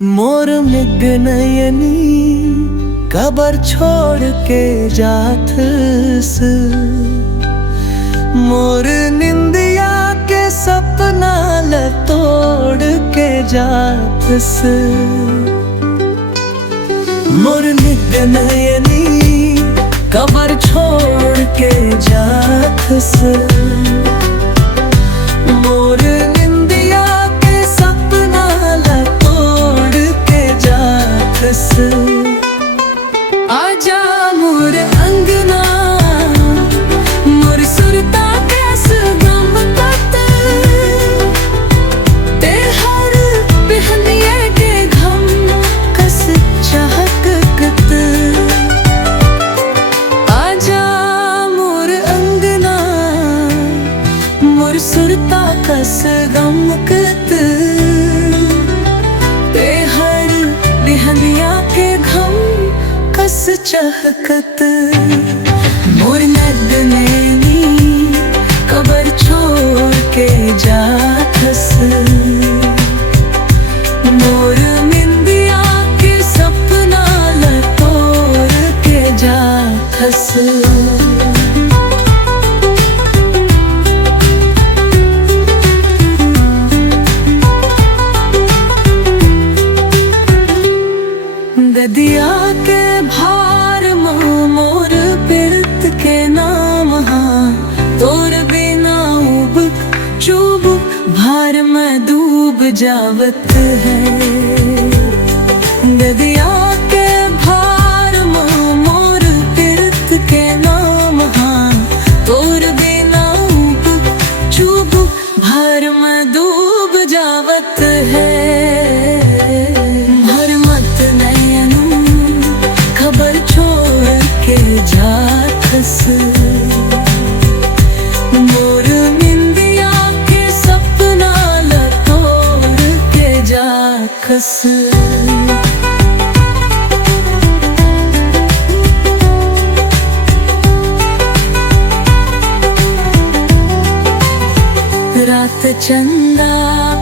मोर MiG नयनी कबर छोड़ के जाथस, मोर निंदिया के सपना ल तोड़ के जाथस। मोर मिग नयनी कबर छोड़ के जाथस, मोर निंदिया के सपना ल तोड़ के जाथस। आजा मोर अंगना मोर सुरता कैस गम तत, ते हर पहनिए के घम कस चाहक कत। आजा मोर अंगना मोर सुरता कस गम कत, ते हर पहनिया के घम कस चाहकत। मोर नग नैनी कबर छोड़ के जाथस, मोर निंदिया के सपना ल तोड़ के जाथस। ददिया के भार मोर पिरत के नाम तोर बिना उबक चुबक भार में डूब जावत है। ददिया के भार मोर पिरत के नाम तोर बिना उबक चुबक भार में डूब जावत है। खबर छोड़ के जाथस, मोर निंदिया के सपना ल तोड़ के जाथस। रात चंदा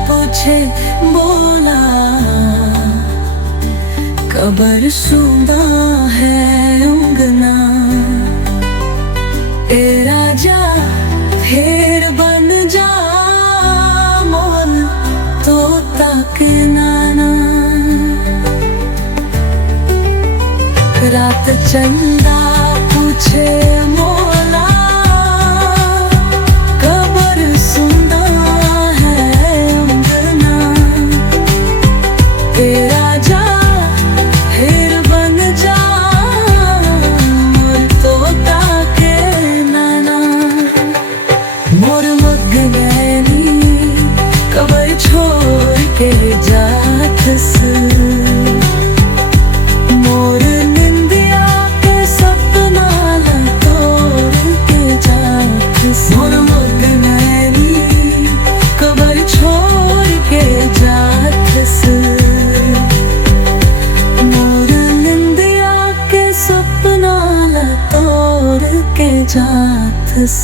पूछे बोला कबर सुना है उंगना, ए राजा फिर बन जा मोल तोता के नाना। रात चंदा पूछे मोला कबर सुना है उंगना, ए राजा के जाथस। मोर निंदिया के सपना ल तोड़ के जाथस। मोर मुग नैनी कबर छोड़ के जाथस, मोर निंदिया के सपना ल तोड़ के जाथस।